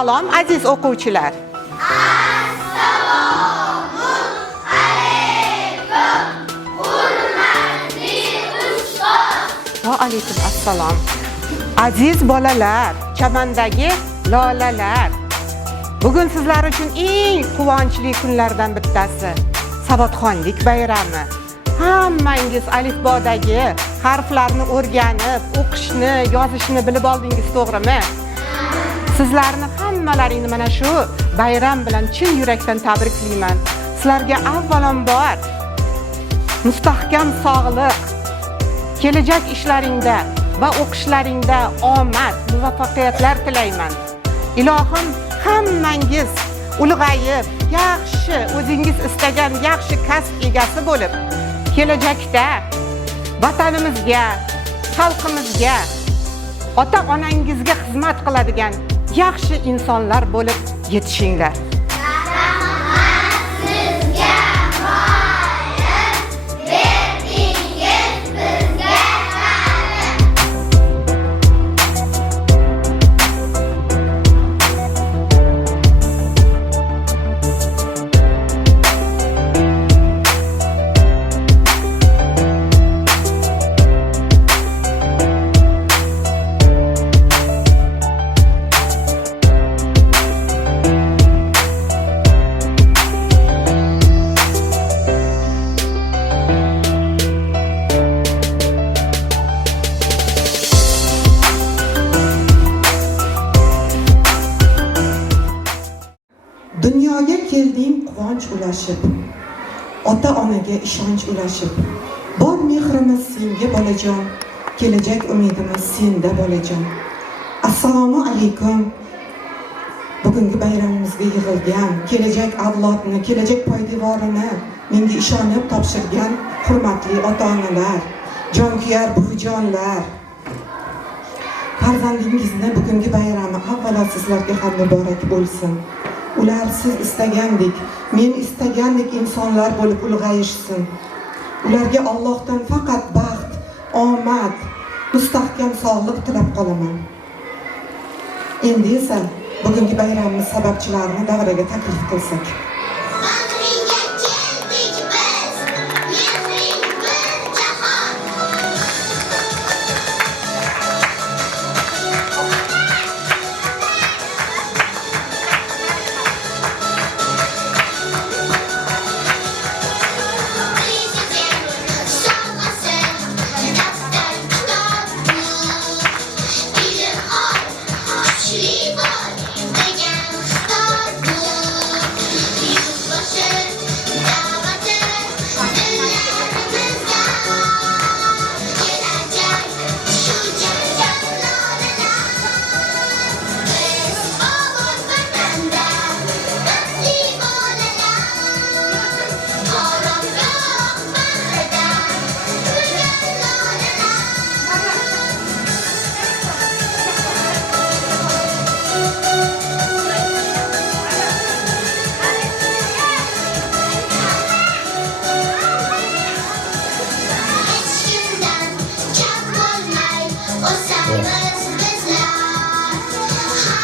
Assalom aziz o'quvchilar. Assalomu alaykum, hurmatli ustoz. Va alaykum assalom. Aziz bolalar, chamandagi lolalar. Bugun sizlar uchun eng quvonchli kunlardan bittasi savodxonlik bayrami. Hammangiz alifbodagi harflarni o'rganib, o'qishni, yozishni bilib oldingiz, to'g'rimi? Sizlarni hammalaringni mana shu bayram bilan chin yurakdan tabriklayman. Sizlarga avvalambor mustahkam sog'lik, kelajak ishlaringda va o'qishlaringda omad, muvaffaqiyatlar tilayman. Ilohim hammangiz ulg'ayib, yaxshi, o'zingiz istagan yaxshi kasb egasi bo'lib, kelajakda vatanimizga, xalqimizga, ota-onangizga xizmat qiladigan yaxshi insonlar bo'lib yetishinglar. Dunyoga kelding quvonch ulashib, ota-onaga ishonch ulashib. Bor mehrimiz senga bolajon, kelajak umidimiz senda bolajon. Assalomu alaykum. Bugungi bayramimizga yig'ilgan, kelajak avlodni, kelajak poydevorini menga ishonib topshirgan hurmatli ota-onalar, jonkuyar buvijonlar. Farzandingizni bugungi bayrami avvalo sizlarga ham muborak bo'lsin. Ular siz istagandek, men istagandek insonlar bo'lib ulg'ayishsin. Ularga Allohdan faqat baxt, omad, mustahkam sog'lik tilab qolaman. Endi esa bugungi bayramimiz sababchilarini davraga taklif qilsak.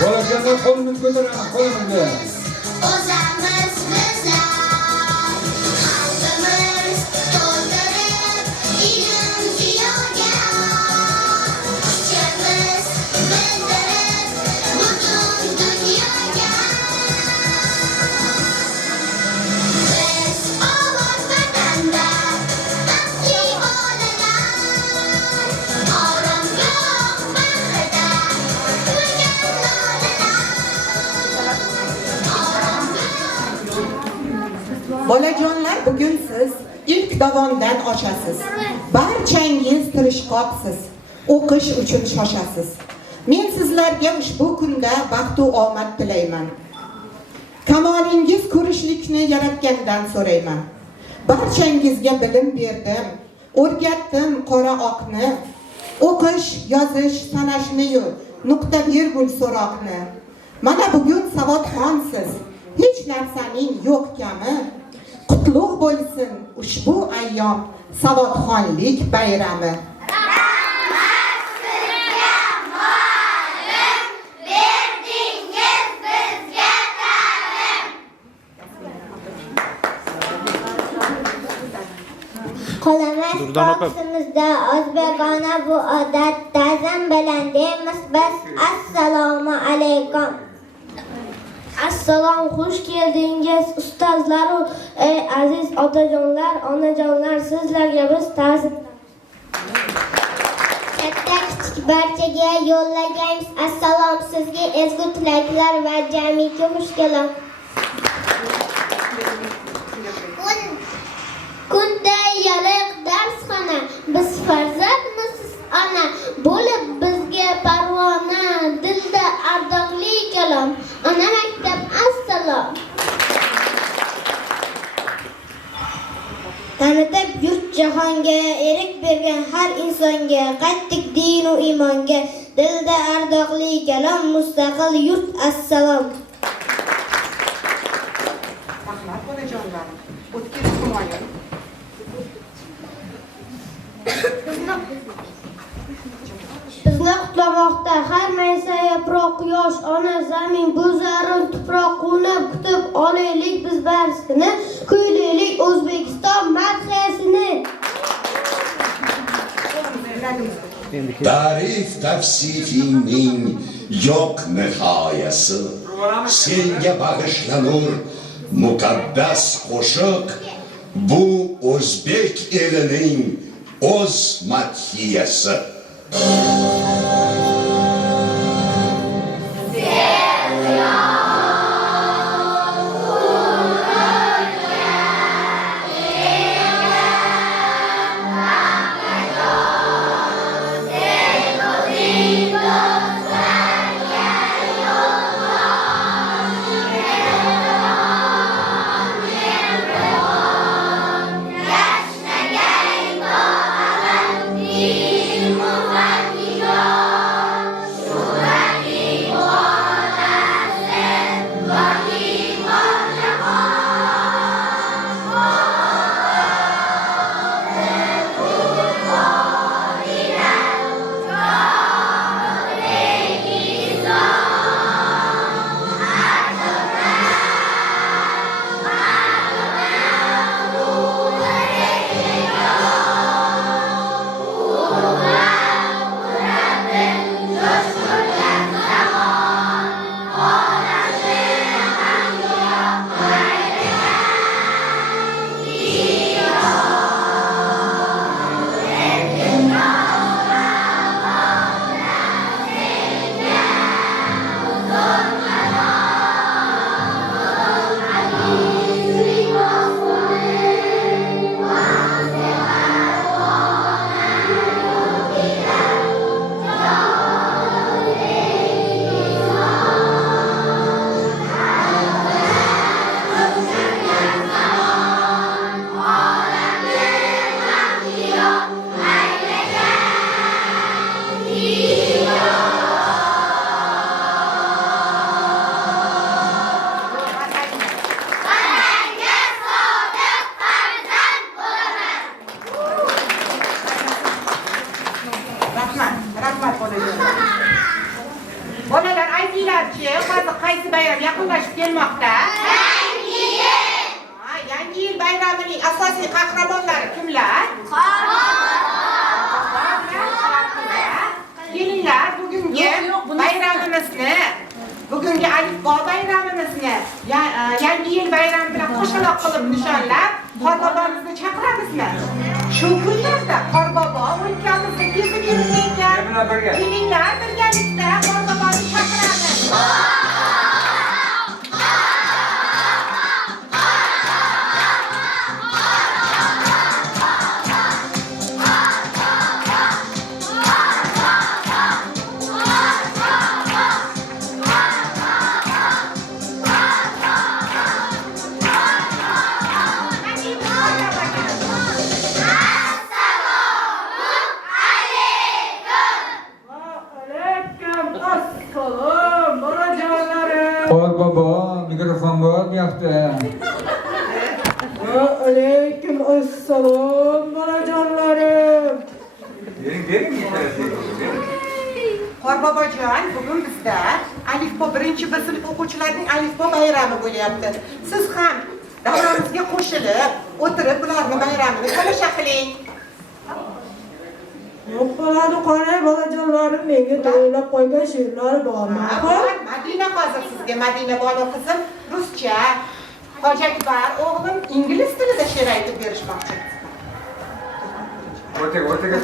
Bolajonlar qo'limizni ko'taramiz, qo'limizga. O'zamiz bizlar, xalqimiz to'ldirib ilm ziyoga, kuchimiz bildirib butun dunyoga. Biz obod vatanda baxtli bolalar, orom yo'q bahrida to'ygan lolalar. Bolajonlar, bugun siz ilk dovondan oshasiz. Barchangiz tirishqoqsiz. O'qish uchun shoshasiz. Men sizlarga ushbu kunda baxt va omad tilayman. Kamolingiz ko'rishlikni yaratgandan so'rayman. Barchangizga bilim berdim, o'rgatdim qora oqni. O'qish, yozish, sanashni-yu nuqta virgul so'roqni. Mana bugun savodxonsiz. Hech narsaning yo'q kami. Qutlug' bo'lsin ushbu ayyom savodxonlik bayrami. Rahmat sizga, muallim, berdingiz qolamas Durdan o'qib. qoqsimizda o'zbekona bu odat ta'zim bilan deymiz biz assalomu alaykum. Assalom, xush keldingiz ustozlar, ey aziz otajonlar, onajonlar, sizlarga biz ta'zim. Katta kichik barchaga yo'llagaymiz assalom, sizga ezgu tilaklar va jamiki xush kelin. Kunda yoriq darsxona, biz farzandmisiz ona, bo'lib bizga parvona, dilda ardoqli kalom, ona maktab assalom. Tanitib yurt jahonga, erik bergan har insonga, qaytdik din u iymonga, dilda ardoqli kalom, mustaqil yurt assalom. Rahmat bolajonlar. O'tkiz himoya. Bizni qutlamoqda har maysa yaproq yosh, ona zamin bu zarin tuproq, qo'nib kutib olaylik biz barisini, kuylaylik O'zbekiston madhiyasini. Tarif tavsifingning yo'q nihoyasi, senga bag'ishlanur muqaddas qo'shiq, bu o'zbek elining o'z madhiyasi. Rahmat bolajonlar. Bolalar aytinglarchi, hozir qaysi bayram yaqinlashib kelmoqda? Yangi yil bayramining asosiy qahramonlari kimlar? Kelinglar, bugungi bayramimizni, bugungi alifbo bayramimizni yangi yil bayrami bilan qo'shaloq qilib nishonlab, Qorbobomizni chaqiramizmi? Shu kunlarda Qorbobo o'lkamizni kesib yurib ketgan. Kelinglar, birgalikda Qorboboni chaqiramiz. Qorbobo, mikrofon bor bu yoqda. Aleyküm assalom bolajonlarim. Qorbobojon, bugun bizda alifbo birinchi sinf o'quvchilarining alifbo bayrami bo'lyapti. Siz ham davramizga qo'shilib, o'tirib ularning bayramini tomosha qiling. O'qiladi qolay bolajonlarim menga tayyorlab qo'ygan she'rlar bormi? Madina hozir sizga Madina bola qizim ruscha, Hoji Akbar o'g'lim ingliz tilida she'r aytib berishmoqchi. O'rtaga.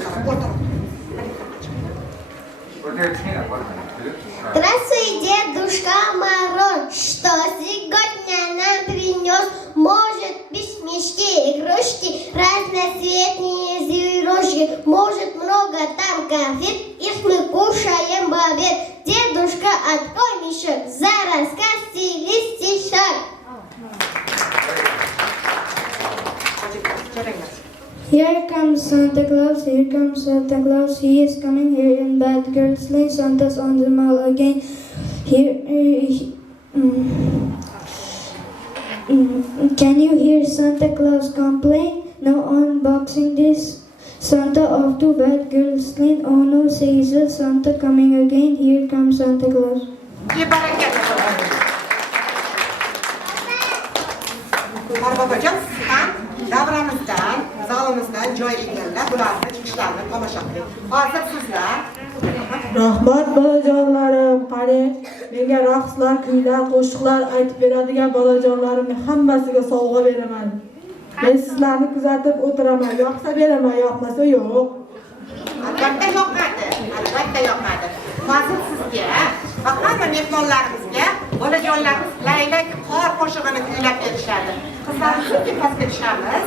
Здравствуй, дедушка Мороз, что сегодня нам принес? Может, письмишки, игрушки, разноцветные зверушки, может, много там конфет, их мы кушаем в обед. Дедушка, открой мешок, за рассказ стиль стишок. Here comes Santa Claus, here comes Santa Claus. He is coming here in bad girls' sleigh. Santa's on the mall again. Can you hear Santa Claus complain? No unboxing this. Santa off to bad girls' sleigh. Oh no, says the Santa coming again. Here comes Santa Claus. Babajon, sizdan davramizdan, zolimizdan joyliganda bularni chiqishlarini tomosha qiling. Hozir sizlar Rahmat bolajonlarim, qarang, menga raqslar, kuylar, qo'shiqlar aytib beradigan bolajonlarimning hammasiga sovg'a beraman. Men sizlarni kuzatib o'tiraman. Yoqsa beraman, yoqmasa yo'q. albatta yoqmadi. Hozir sizga va hamma mehmonlarimizga bolajonlarimiz laylak qor qo'shig'ini kuylab berishadi. Qizlarimizni pastga tushamiz.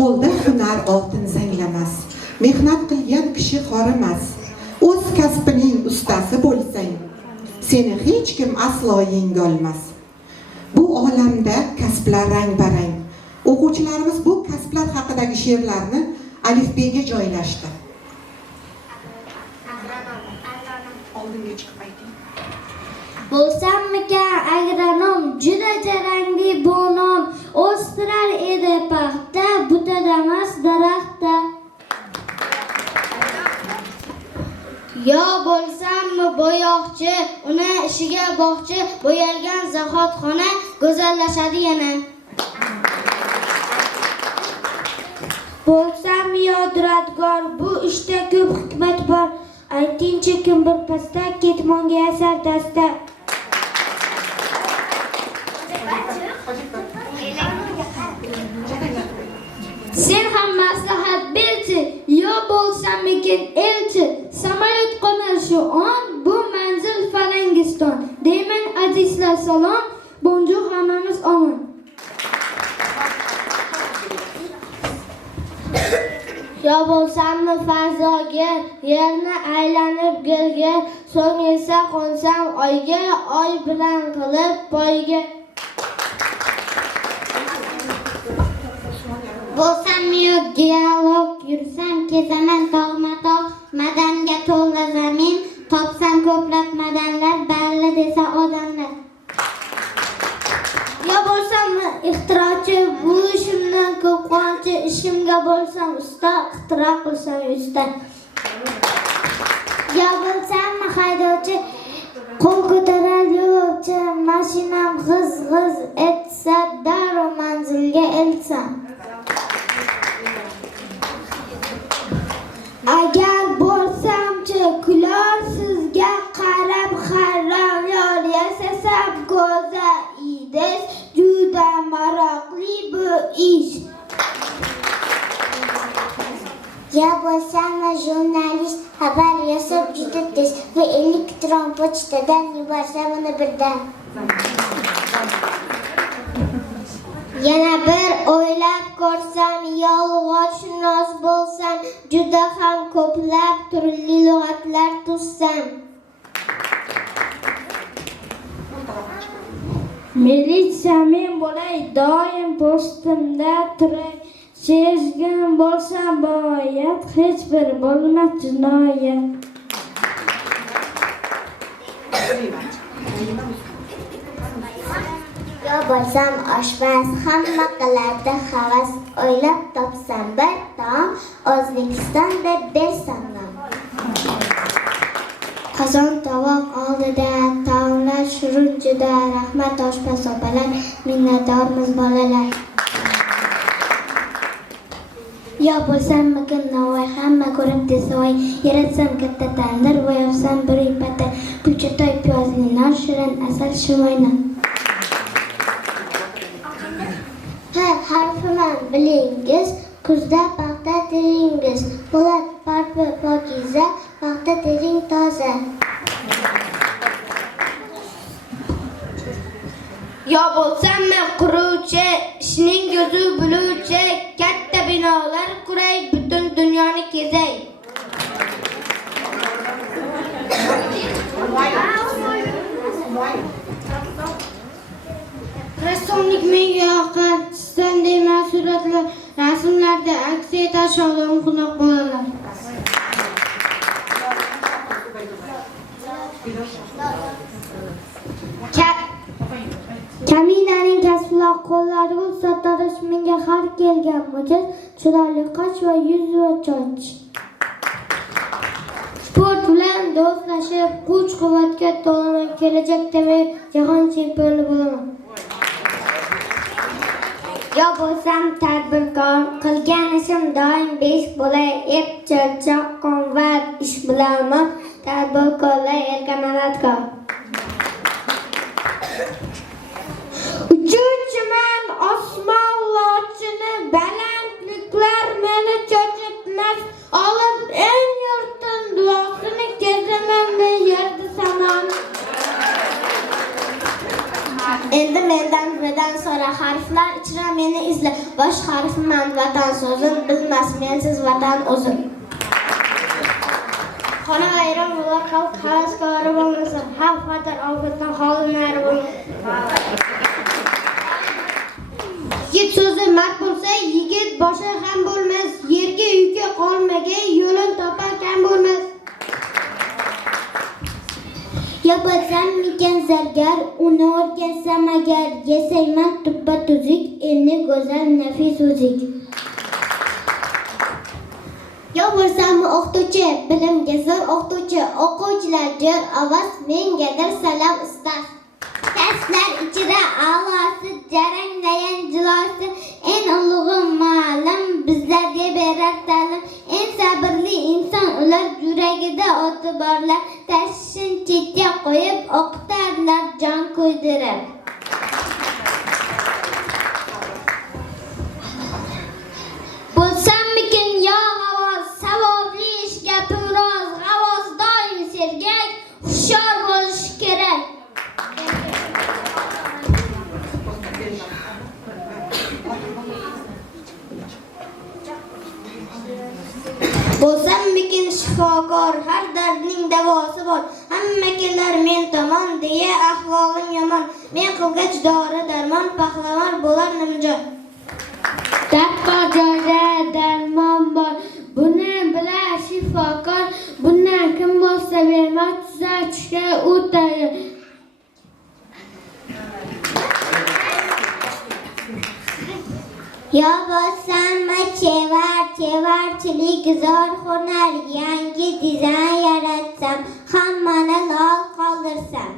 Qo'lda hunar oltin zanglamas, mehnat qilgan kishi xorimas. O'z kasbining ustasi bo'lsang, seni hech kim aslo yengolmas. Bu olamda kasblar rang-barang. O'quvchilarimiz bu kasblar haqidagi she'rlarni alifbega joylashdi. Oldinga chiqib ayting. Bo'lsammikan agronom, juda jarangli bu nom, o'stirar edi paxta, butadamas daraxtda. Yo bo'lsam bo'yoqchi, uni ishiga boqchi, bo'yalgan zaxotxona go'zallashadi yana. Bo'lsam yoduradgor, bu ishda ko'p hikmat bor. Aytingchi kim bir pasta, ketmonga yasar dasta. Sen ham maslahat berchi, yo bo'lsamikin elchi. Samolyot qo'nar shu on, bu manzil Farangiston. Deyman azizlar salom, bonjour hammamiz omon. Yo bo'lsammi fazoga, yerni aylanib gulga, so'ng esa qo'nsam oyga, oy bilan qilib poyga. Bo'lsam yo'q dialog, yursam kezaman tog'ma-tog', madanga to'la zamin, topsam ko'plab madanlar, balli desa odamlar. Yo bo'lsammi ixtirochi, bu ishimdan ko'p quvonchi, ishimga bo'lsam usta, ixtiro qilsam usta. Yo bo'lsammi haydovchi, qo'l ko'tarar yo'lovchi, mashinam g'iz-g'iz etsa, darrov manzilga elsam. Agar bo'lsamchi kular sizga qarab harom yor yasasam go'za idish, juda maroqli bu ish. Ya bo'lsammi jurnalist, xabar yozib juda tez va elektron pochtadan yuborsam uni birdan. Yana bir o'ylab ko'rsam, yolg'onshunos bo'lsam, juda ham ko'plab turli lug'atlar tuzsam. Militsiya men bo'lay, doim postimda turay. Sezgin bo'lsam boyat, hech bir bo'lmas jinoyat. Yo bo'lsam oshpaz, hamma qilardi havas, o'ylab topsam bir taom, O'zbekistonda bersam nom. Qozon tovoq oldida taomlar shirin juda, rahmat oshpaz opalar, minnatdormiz bolalar. Yo bo'lsammikin Navoiy, hamma ko'rib desoy, yaratsam katta tandir, bo'yabsam bir ipata, kulchatoy piyozli non, shirin asal shumaynon. Har harfiman bilingiz, kuzda paxta teringiz, po'lat parpi pokiza, paxta tering toza. Yo bo'lsammi quruvchi, ishning ko'zi biluvchi, katta binolar quray, butun dunyoni kezay. Rassomlik menga yoqqan, chizsam deyman suratlar, rasmlarda aks etar shodon xunoq bolalar. Kaminaning kasblar qo'llariga sotarish menga har kelgan mijoz, chiroyli qoch va yuz va choch. Sport bilan do'stlashib, kuch-quvvatga to'laman, kelajakda men jahon chempioni bo'laman. Yo bo'lsam tadbirkor, qilgan ishim doim besh bo'lay, ep charchoq qonvat ish bilaman, tadbirkorlar elga manatkor. Uchuvchiman osmon lochini, balandliklar meni cho'chitmas, olib eng yurtin duosini kezaman men yerda samon. Endi mendan birdan so'ra, harflar ichra meni izla, bosh harfiman vatan so'zim, bilmas mensiz vatan o'zim. Xona vayron bo'lar, xalq havaskori bo'lmasa, xalq xatar ofatdan xolinari bo'lmasa. Yigit so'zi mard bo'lsa, yigit boshi ham bo'lmas, yerga yuki qolmagay, yo'lin topar kam bo'lmas. Yo bo'lsammikan zargar, uni o'rgansam agar, yasayman tuppa tuzik, elni go'zal nafis o'zik. Yo bo'lsammi o'qituvchi, bilimga zo'r o'qituvchi, o'quvchilar jo'r ovoz mengadir salom ustoz. Kaslar ichida a'losi jaranglagan jilosi en ulug'i ma'lum bizlarga berar ta'lim. En sabrli inson ular yuragida o'ti borlar tashvishin chetga qo'yib o'qitarlar jon kuydirib. Bo'lsammikin yo g'avoz savobli ish gapim roz g'avoz doim sergak hushyor bo'lish kerak. Bo'lsammikin shifokor har dardning davosi bor. Hamma kelar men tomon deya ahvolim yomon. Men qilgach dori darmon pahlavon bo'lar nimjon. Dard bor joyda darmon bor. Buni bilar shifokor. Bundan kim bo'lsa bemor tuzatishga u tayyor. Yo bo'lsam chevarchilik zo'r hunar yangi dizayn yaratsam hammani lol qoldirsam.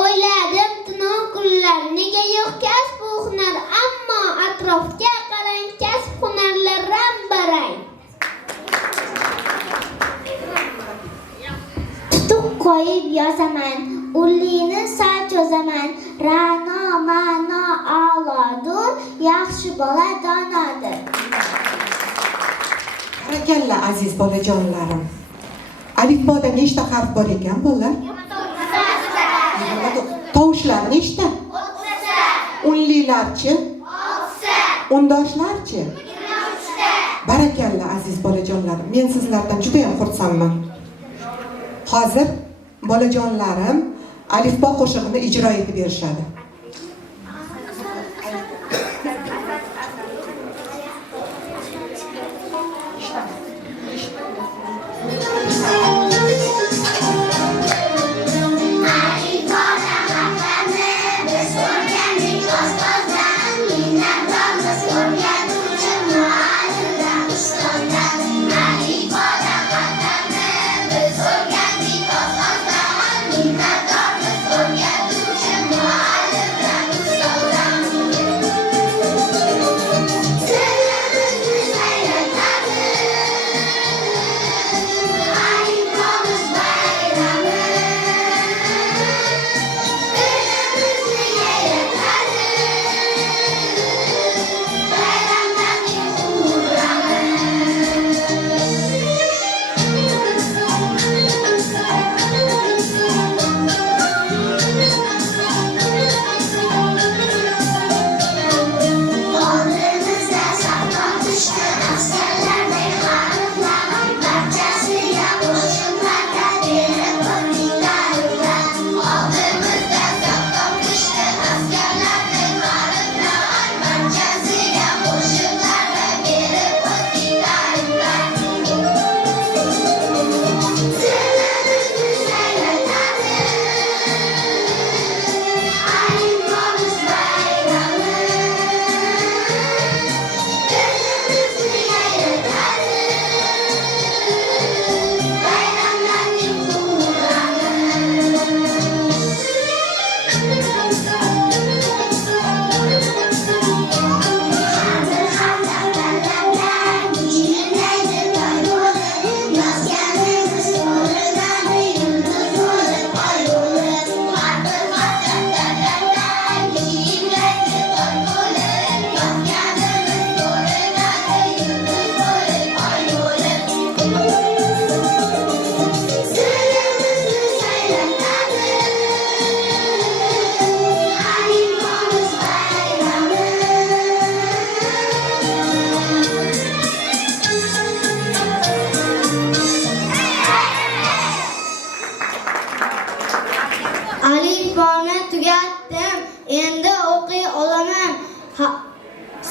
O'yladim tunov kunlar nega yo'q kasb bu hunar ammo atrofga qarang kasb hunarlar rang-barang. Tutuq qo'yib yozaman ullini sal cho'zaman ra'no ma'no a'lodur yaxshi bola donodir. Barakalla aziz bolajonlarim. Alifboda nechta harf bor ekan bolalar? Tovushlar nechta? 10. Unlilarchi? 6. Undoshlarchi? 23. Barakalla aziz bolajonlarim. Men sizlardan juda ham xursandman. Hozir bolajonlarim alifbo qo'shig'ini ijro etib berishadi.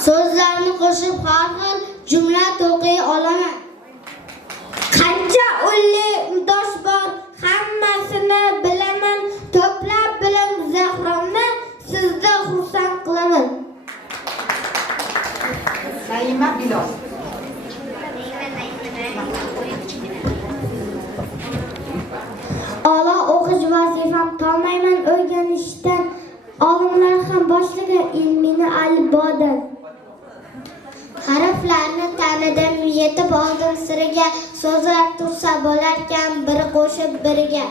So'zlarni qo'shib har xil jumla to'qiy olaman. Qancha ulli undosh bor, hammasini bilaman. To'plab bilim zahromni sizda xursand qilaman. Naima Bilol. ayman o'rganishdan, olimlar ham boshlagan ilmini albodan. Harflarni tanidim, yetib oldim siriga, so'zlar tursa bo'larkan biri qo'shib biriga.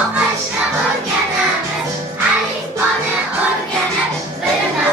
O'qishni o'rganamiz, alifboni o'rganib, birni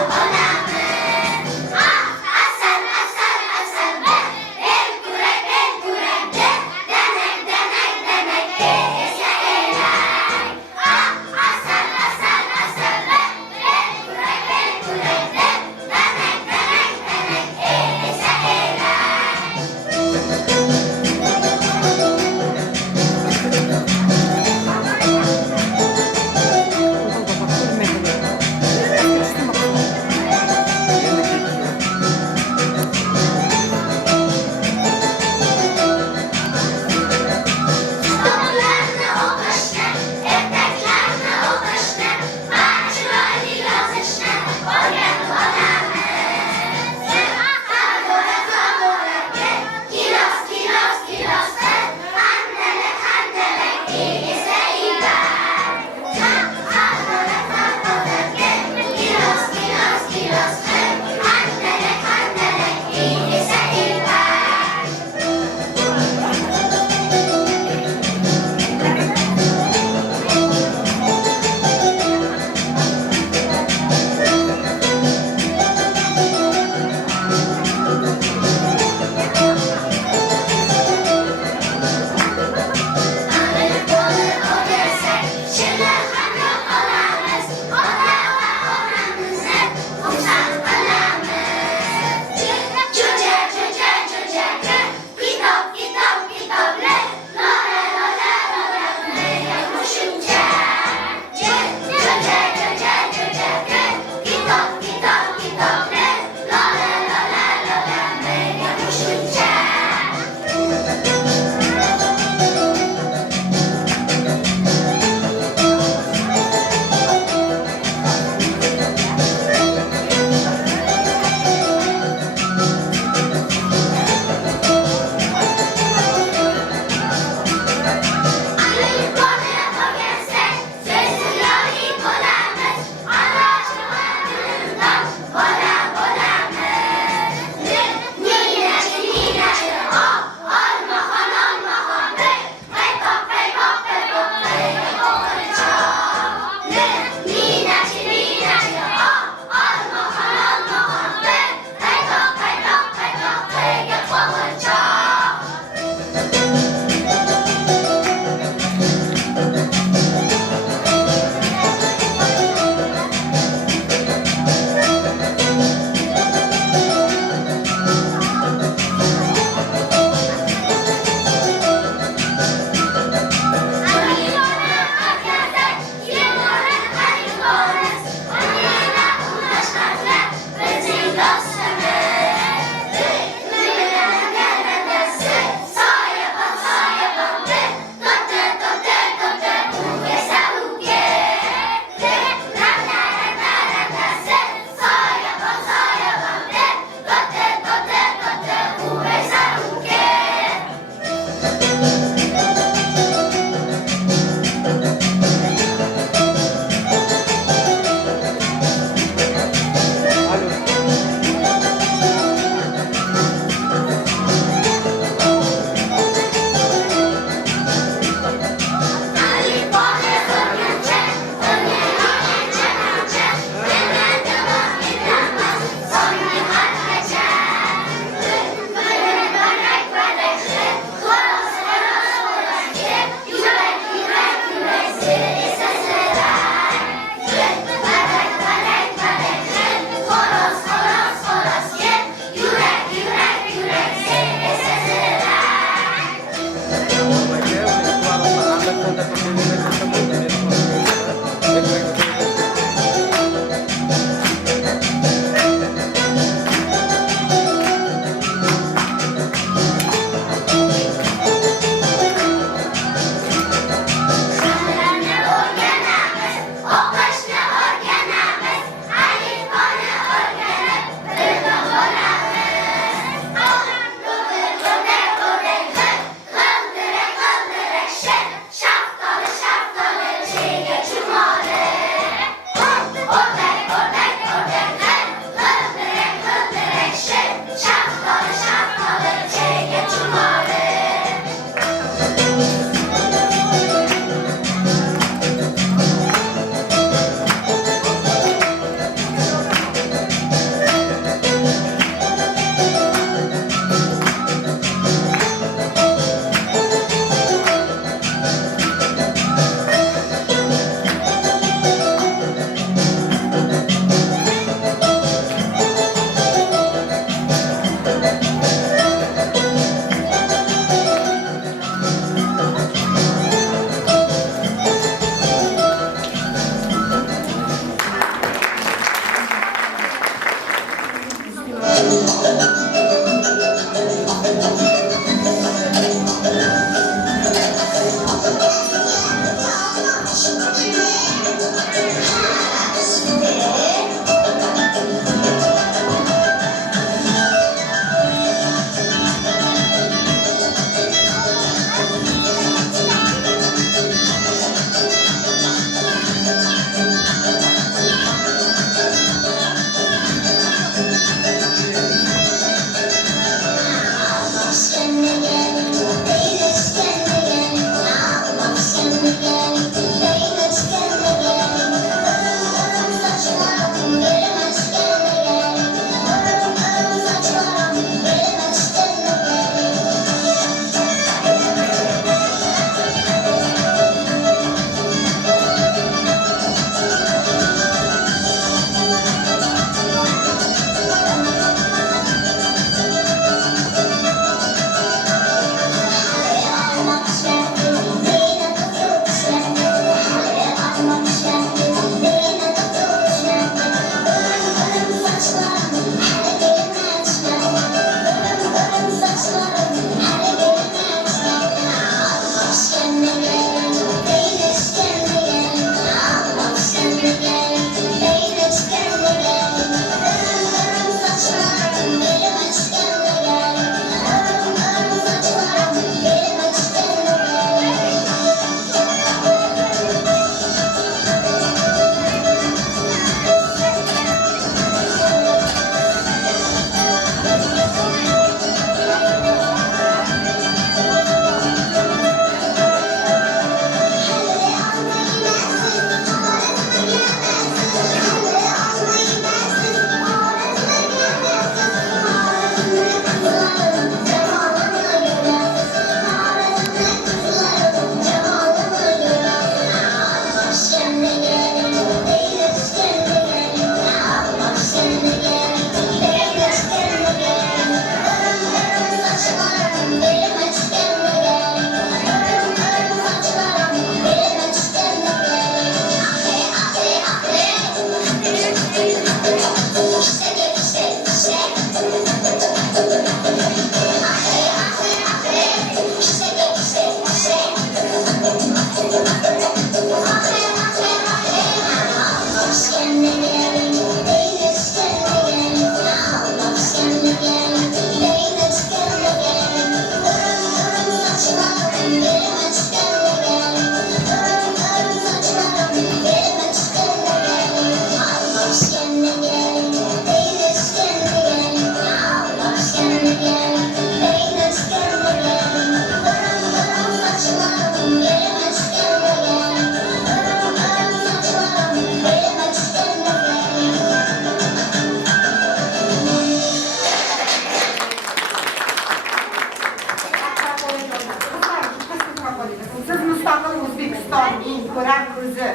O'zbekistonning ko'rak ko'zi,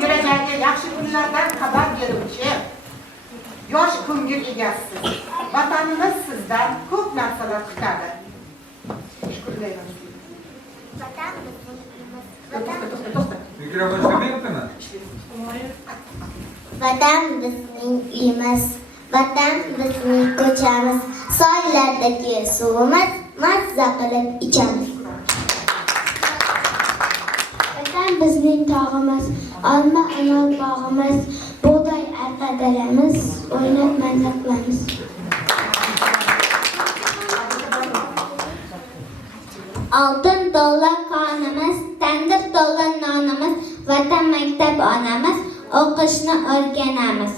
kelajakda yaxshi kunlardan xabar beruvchi yosh ko'ngil egasiz. Vatanimiz sizdan ko'p narsalar kutadi. Shukrlayman. Mikrofon chiqamayaptimi? Vatan bizning uyimiz, vatan bizning ko'chamiz, soylardagi suvimiz, mazza qilib ichamiz. Vatan bizning tog'imiz, olma anor bog'imiz, bug'doy arpa dalamiz, o'ynab mazza qilamiz. Oltin to'la qonimiz, tandir to'la nonimiz, vatan maktab onamiz, o'qishni o'rganamiz.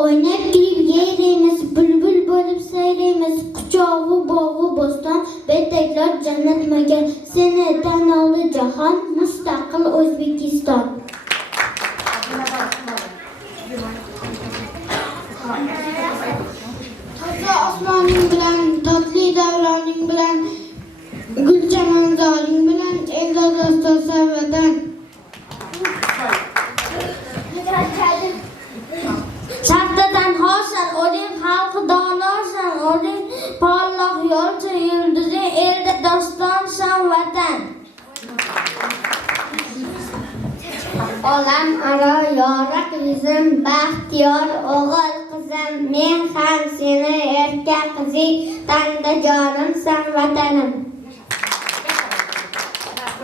O'ynab kulib yayraymiz, bulbul bo'lib sayraymiz, quchog'i bog'i bo'ston, betaklar jannat magan, seni tan oldi jahon, mustaqil O'zbekiston. Toza osmoning bilan, totli davroning bilan, gulchaman zoling bilan, elda do'stona vatan. Sharqdan hosan, o'zing xalqi donosan, o'zing porloq yo'lchi yulduzi, elda dostonsan vatan. Olam aro yoriq yuzim, baxtiyor o'g'il qizim, men ham seni erka qizing, tanda jonimsan vatanim.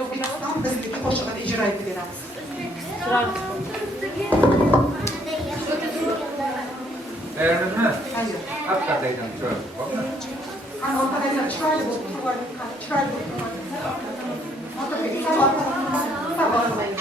O'zbekiston bizning qo'shig'ini ijro etib beramiz. Tayyormizmi? Hatta daydan so'rab. Ana orqadagilar chiroyli bo'ldi. Chiroyli bo'ldi. Otabek, savol bermayman.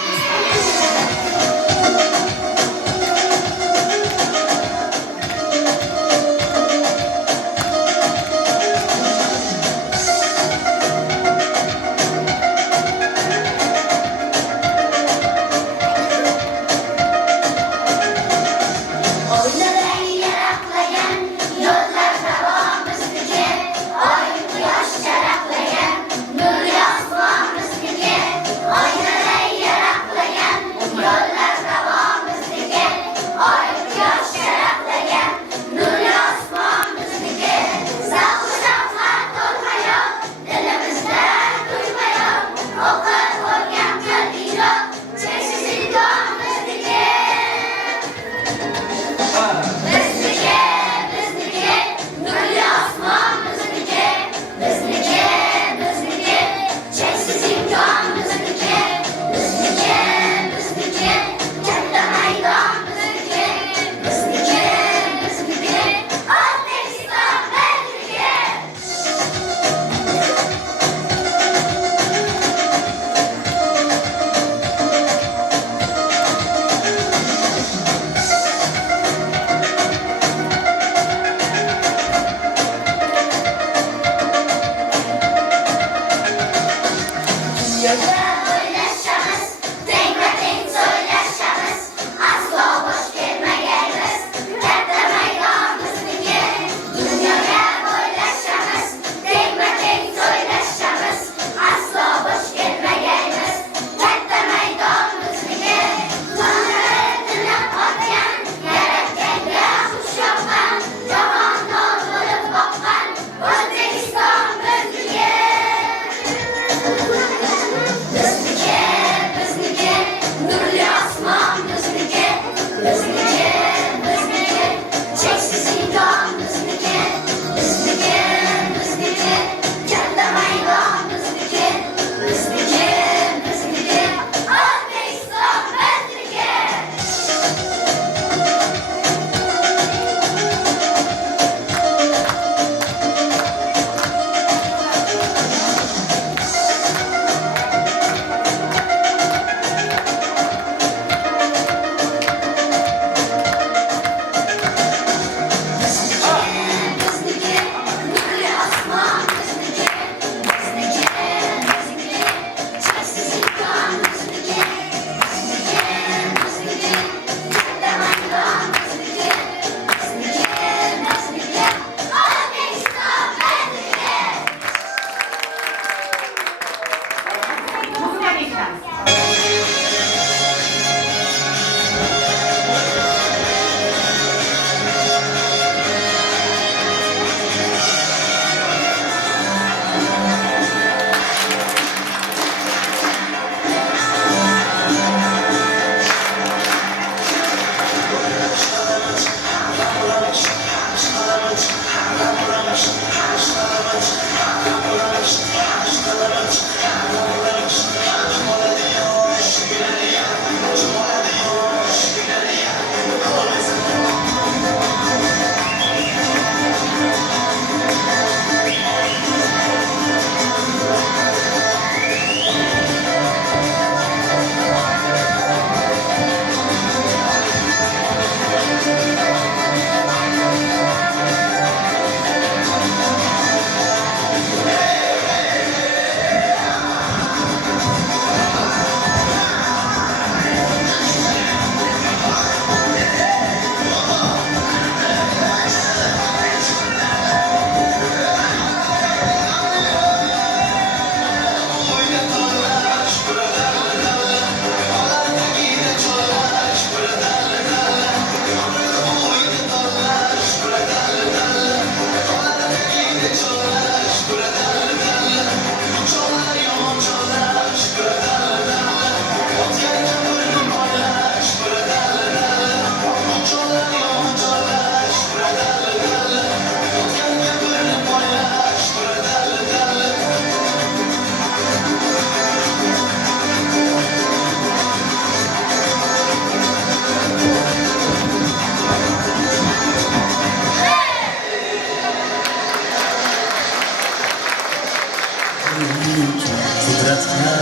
Kudretine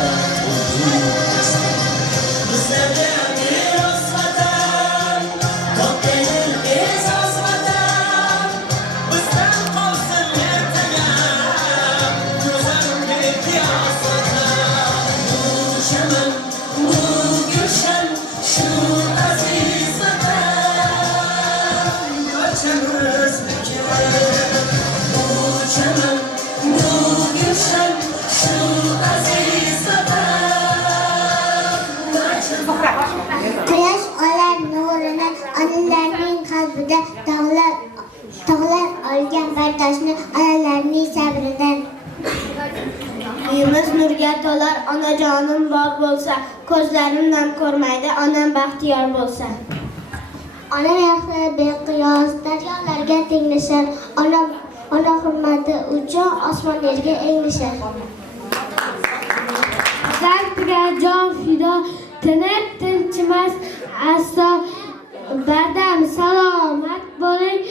uyduruz Bizlerde miras vatan Top değil esas vatan Bizden kalsın ertene Güzel bir kıyas vatan Bu çemen, bu gülşen Şu aziz vatan Göçemiz ülke Bu çemen, bu gülşen Şu aziz vatan Quyosh olar nurini, onalarning qalbida tog'lar olgan bardoshni, onalarning sabridan. Uyimiz nurga to'lar, onajonim bor bo'lsa, ko'zlarim nam ko'rmaydi, onam baxtiyor bo'lsa. Ona mehri beqiyos, daryolarga tenglashar. Ona hurmati uchun osmon yerga englashar. Zaltiga jon fido, tinib tinchimas aslo. Bardam salomat bo'ling,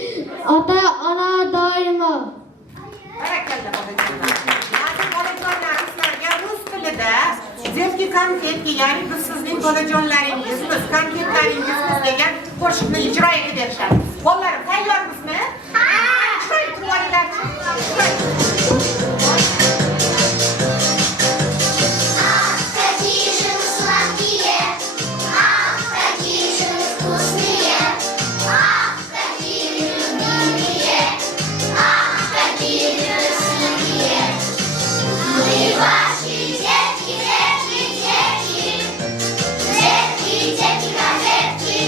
ota ona doimo. Barakalla bolajonlar. Hozir bolajonlar sizlarga rus tilida "Детки конфетки", ya'ni biz sizning bolajonlaringizmiz, konfetlaringizmiz degan qo'shiqni ijro etib berishadi. Bolalarim, tayyormizmi? Ha! Chiroyli turib olinglar-chi. Какие же мы сладкие, ах, какие же мы вкусные, ах, какие любимые, ах, какие красивые. Мы ваши детки, детки, детки, детки, детки, конфетки,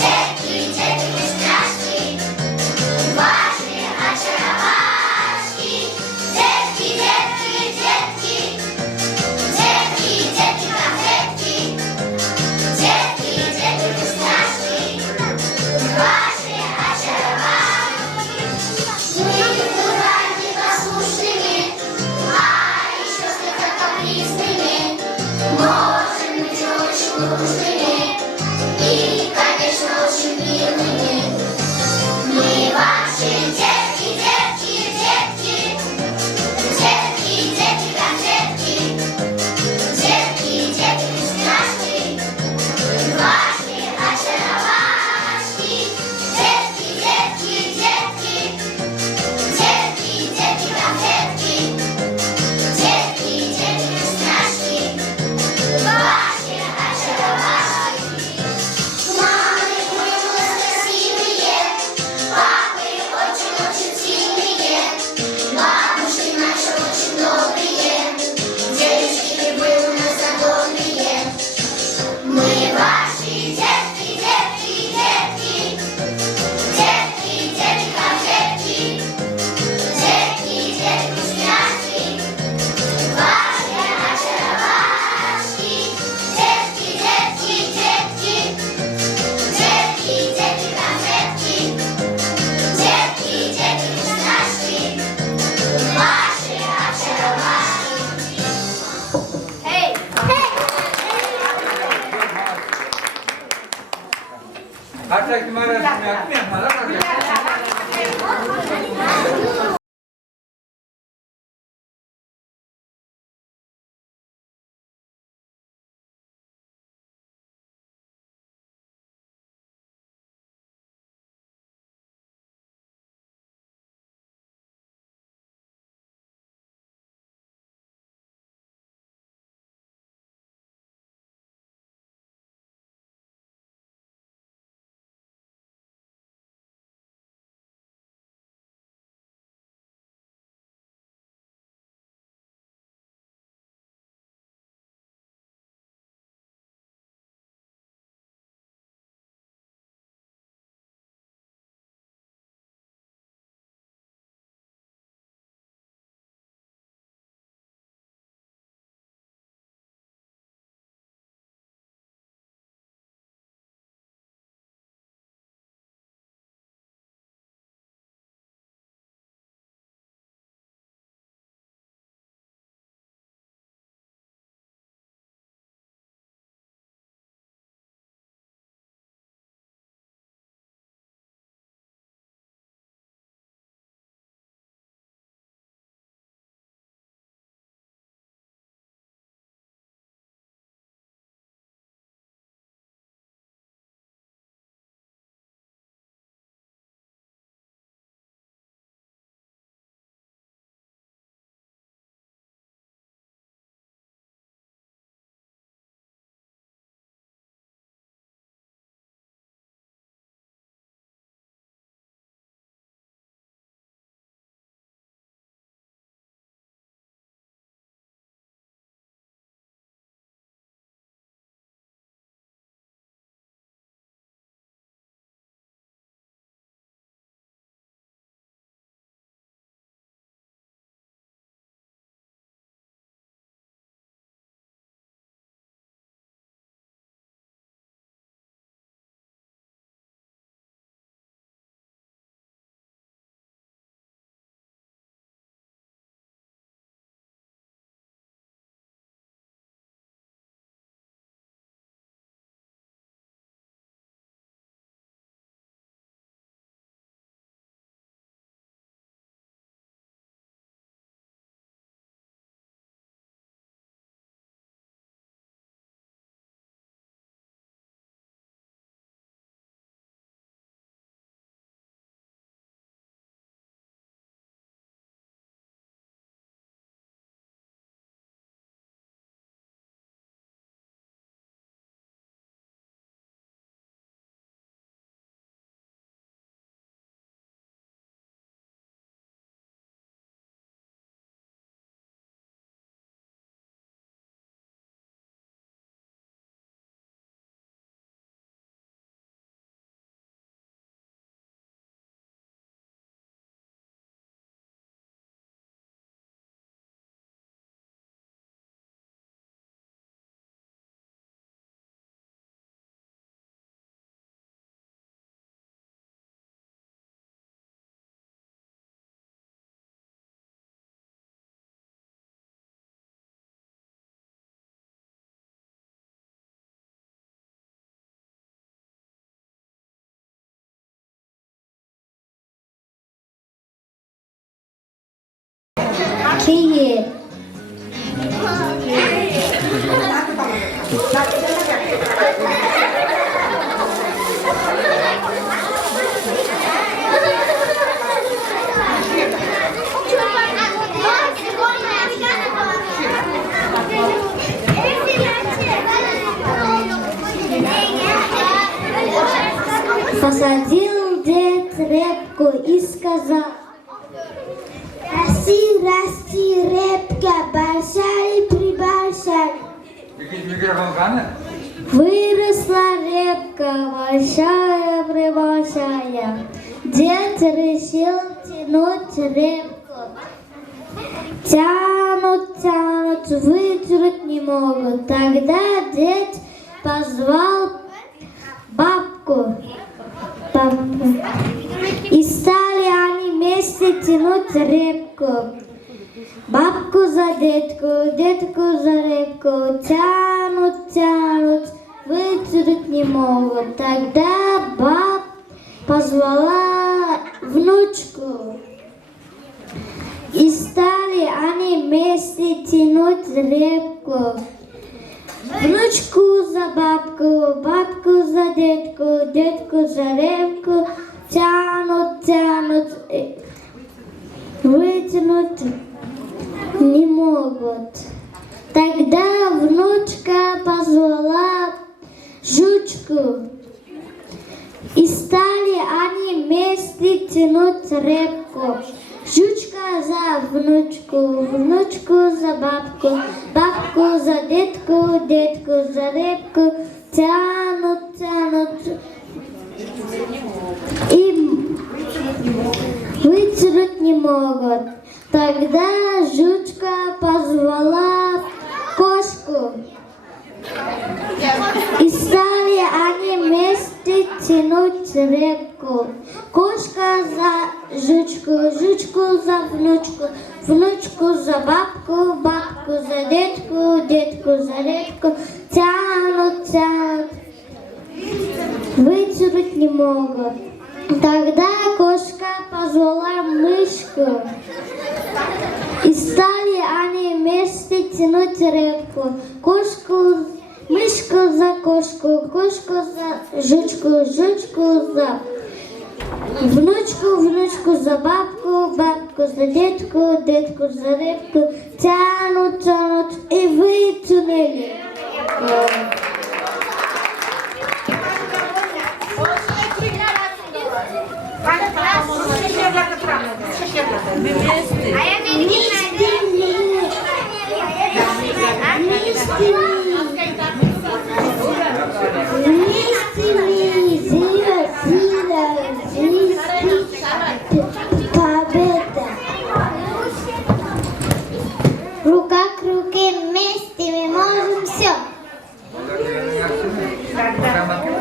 детки, детки, вкусняшки, ваши очаровашки, детки, детки, детки. Детки, детки, конфетки, детки, детки, вкусняшки, ваши очаровашки. Мы бываем непослушными, а еще слегка капризными, можем быть очень грустными и, конечно, очень милыми. Мы ваши детки, детки, детки, детки, детки, конфетки. Детки, детки, вкусняшки, ваши очаровашки. Детки, детки, детки, детки, детки, конфетки. Детки, детки, вкусняшки, ваши очаровашки. qiyin. Посадил дед репку и сказал: расти, расти, репка, большая-пребольшая. Микрофон qani? Выросла репка, большая-пребольшая. Дед решил тянуть репку. Тянут, тянут, вытянуть не могут. Тогда дед позвал бабку. И стали они вместе тянуть репку. Бабку за детку, детку за репку. Тянут, тянут, вытянуть не могут. Тогда баб позвала внучку. И стали они вместе тянуть репку. Внучку за бабку, бабку за детку, детку за репку. Тянут, тянут, вытянуть не могут. Тогда внучка позвала жучку. И стали они вместе тянуть репку. Жучка за внучку, внучку за бабку, бабку за детку, детку за репку. Тянут, тянут и вытянуть не могут. Тогда жучка позвала кошку. И стали они вместе тянуть репку. Кошка за жучку, жучку за внучку, внучку за бабку, бабку за детку, детку за репку. Тянут, тянут, вытянуть не могут. Тогда кошка позвала мышку. И стали они вместе тянуть репку. Кошку, мышку за кошку, кошку за жучку, жучку за внучку, внучку за бабку, бабку за детку, детку за репку. Тянут, тянут и вытянули. Рука к руке вместе мы можем все.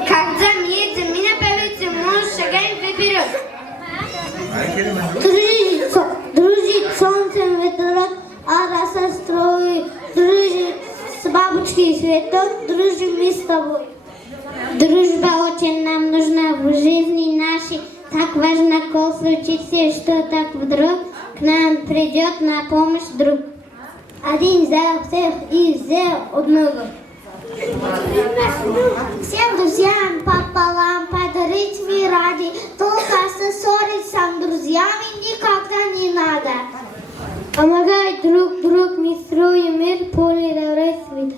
Когда мы едем, меня поверьте, мы шагаем вперед. Дружит солнцем ветерок, а роса строит. Дружит с бабочкой цветок, дружим мы с тобой. Дружба очень нам нужна в жизни нашей. Так важно, коль случится, что так вдруг к нам придет на помощь друг. Один за всех и за одного. Всем друзьям пополам подарить мы ради. Только ссориться с друзьями никогда не надо. Помогай друг другу, мы строим мир, поле добра и света.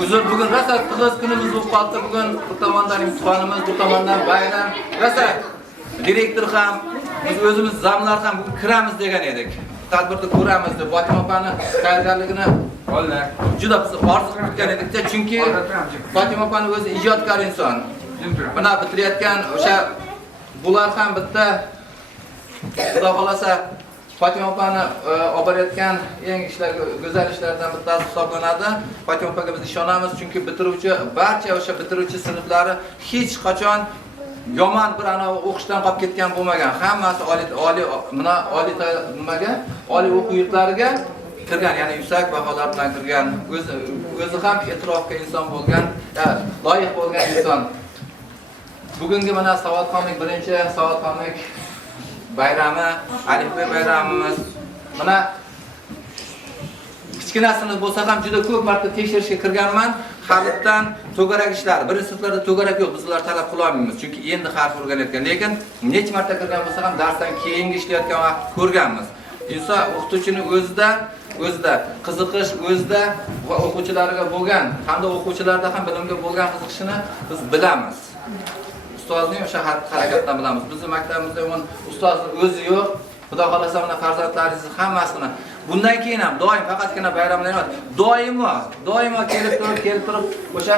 Uzr, bugun rosa tig'iz kunimiz bo'lib qoldi. Bugun bu tomondan imtihonimiz, bu tomondan bayram. Rosa direktor ham, biz o'zimiz zamlar ham bugun kiramiz degan edik. Tadbirda ko'ramiz deb Fatima opani tayyorgarligini juda biz orzu qilgan edik-da, chunki Fatima opani o'zi ijodkor inson. Buni bitirayotgan o'sha bular ham bitta Xudo xolasa Fatima opani olib borayotgan eng go'zal ishlardan bittasi hisoblanadi. Fatima opaga biz ishonamiz, chunki bitiruvchi barcha o'sha bitiruvchi sinflari hech qachon yomon bir o'qishdan qolib ketgan bo'lmagan. Hammasi oliy o'quv yurtlariga kirgan, ya'ni yuksak baholar bilan kirgan, o'zi ham e'tirofga inson bo'lgan, loyiq bo'lgan inson. Bugungi mana savodxonlik birinchi savodxonlik bayrami, alifbe bayramimiz. Mana kichkinasini bo'lsa ham juda ko'p marta tekshirishga kirganman. Harfdan to'garak ishlari. Birinchi sinflarda to'garak yo'q, biz ular talab qila olmaymiz, chunki endi harf o'rganayotgan. Lekin necha marta kirgan bo'lsa ham darsdan keyingi ishlayotgan vaqt ko'rganmiz. Inson o'qituvchining o'zida qiziqish, o'zida va o'quvchilariga bo'lgan, hamda o'quvchilarda ham bilimga bo'lgan qiziqishini biz bilamiz. Ustozning o'sha harakatdan bilamiz. Bizning maktabimizda umuman ustozning o'zi yo'q. Xudo xolasa mana farzandlaringiz hammasini bundan keyin ham doim faqatgina bayramlar emas, doimo kelib turib o'sha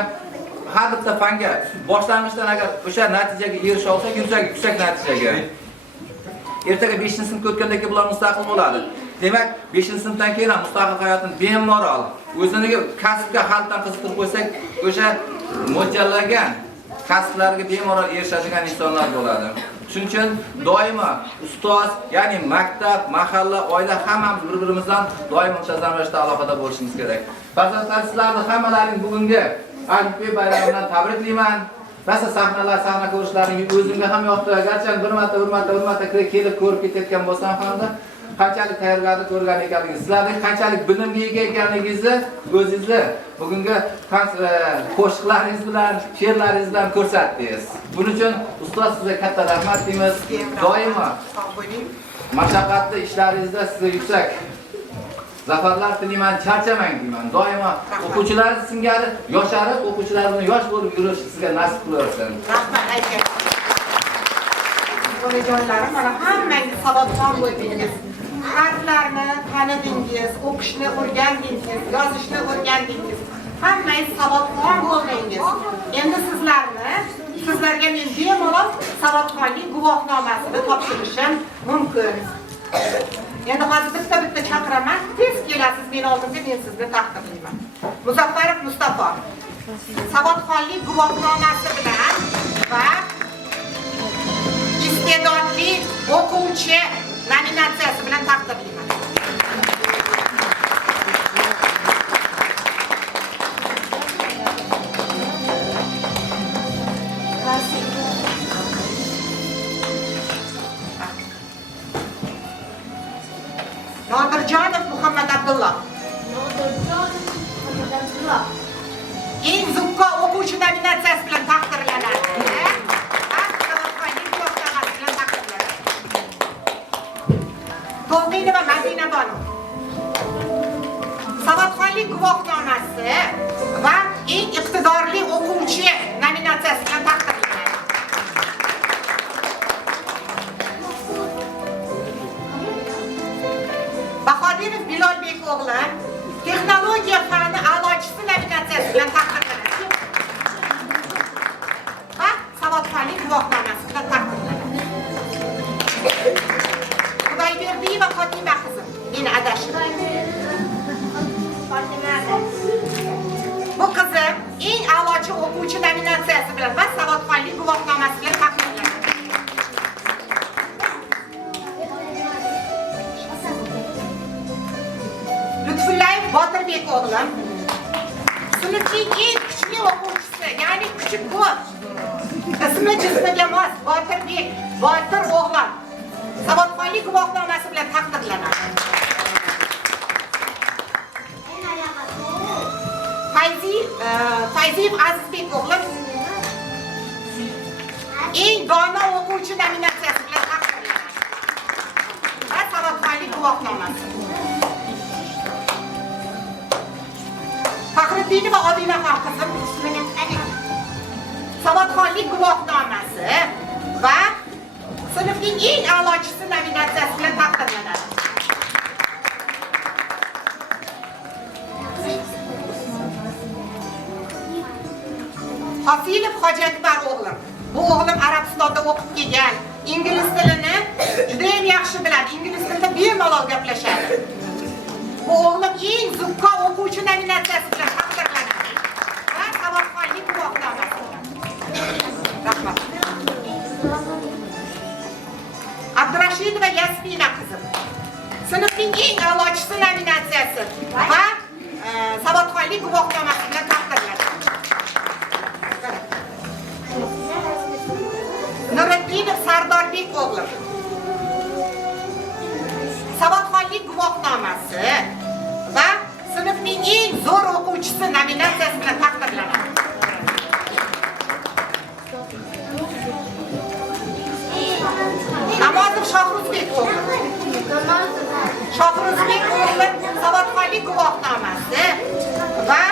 har bitta fanga boshlang'ichdan agar o'sha natijaga erisha olsak, yuksak natijaga. Ertaga 5-sinfga o'tgandagi bular mustaqil bo'ladi. Demak, 5-sinfdan keyin ham mustaqil hayotini bemalol o'ziniga kasbga xalqdan qiziqtirib qo'ysak, o'sha mo'ljallagan kasblarga bemalol erishadigan insonlar bo'ladi. Shuning uchun doimo ustoz, ya'ni maktab, mahalla, oila hammamiz bir-birimizdan doim muntazam ravishda aloqada bo'lishimiz kerak. Farzandlar, sizlarni hammalaring bugungi Alifbe bayramidan tabriklayman. Ba'zi sahna ko'rishlaringiz o'zimga ham yoqdi. Garchi bir marta kelib ko'rib ketayotgan bo'lsam ham qanchalik tayyorgarlik ko'rgan ekanligingiz, sizlarning qanchalik bilimga ega ekanligingizni o'zingizni bugungi qo'shiqlaringiz bilan, she'rlaringiz bilan ko'rsatdingiz. Buning uchun ustoz sizga katta rahmat deymiz. Doimo mashaqqatli ishlaringizda sizga yuksak zafarlar tilayman, charchamang deyman. Doimo o'quvchilaringiz singari yosharib, o'quvchilaringiz yosh bo'lib yurish sizga nasib qilaversin. Rahmat aytgan. Bolajonlarim, mana hammangiz savodxon bo'ldingiz. Harflarni tanidingiz, o'qishni o'rgandingiz, yozishni o'rgandingiz. Hammangiz savodxon bo'ldingiz. Endi sizlarga men bemalol savodxonlik guvohnomasini topshirishim mumkin. Endi hozir bitta chaqiraman, tez kelasiz men oldimga, men sizni taqdirlayman. Muzaffarov Mustafa savodxonlik guvohnomasi bilan va iste'dodli o'quvchi nominatsiyasi bilan taqdirlayman. Nodirjonov Muhammad Abdulloh. Eng zukko o'quvchi nominatsiyasi bilan taqdirlanadi. To'g'riyeva Madina Bonu. Savodxonlik guvohnomasi va eng iqtidorli o'quvchi nominatsiyasi bilan taqdirlanadi. Bahodirov Bilolbek o'g'li texnologiya fani a'lochisi nominatsiyasi bilan taqdirlanadi. Va savodxonlik guvohnomasi bilan taqdirlanadi. Xudoyberdiyeva Fotima qizim, meni adashib. Bu qizim eng a'lochi o'quvchi nominatsiyasi bilan va savodxonlik guvohnomasi bilan taqdirlanadi. Lutfullayev Botirbek o'g'lim sinfning eng kuchli o'quvchisi, ya'ni kuchi ko'p. Ismi jismiga mos Botirbek, Botir o'g'lim savodxonlik guvohnomasi bilan taqdirlanadi. Fayziyev Azizbek o'g'lim eng dono o'quvchi nominatsiyasi bilan taqdirlanadi. Va savodxonlik guvohnomasi. Faxriddinova Odinaxon qizim savodxonlik guvohnomasi va sinfning eng a'lochisi nominatsiyasi bilan taqdirlanadi. Hosilov Hojatbar o'g'lim. Bu o'g'lim Arabistonda o'qib kelgan. Ingliz tilini juda ham yaxshi biladi. Ingliz tilida bemalol gaplashadi. Bu o'g'lim eng zukko o'quvchi nominatsiyasi bilan taqdirlanadi. Va savodxonlik guvohnomasi. Rahmat. Abdurashidova Yasmina qizim. Sinfning eng a'lochisi nominatsiyasi va savodxonlik guvohnomasi bilan taqdirlanadi. Nuriddinov Sardorbek o'g'lim. Savodxonlik guvohnomasi va sinfning eng zo'r o'quvchisi nominatsiyasi bilan taqdirlanadi. Namozov Shohruzbek o'g'lim. Shohruzbek o'g'lim savodxonlik guvohnomasi va